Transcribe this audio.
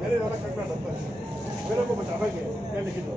मेरे ज़्यादा करना डरता है, मेरे को बचाना क्या है, क्या लिखित हो।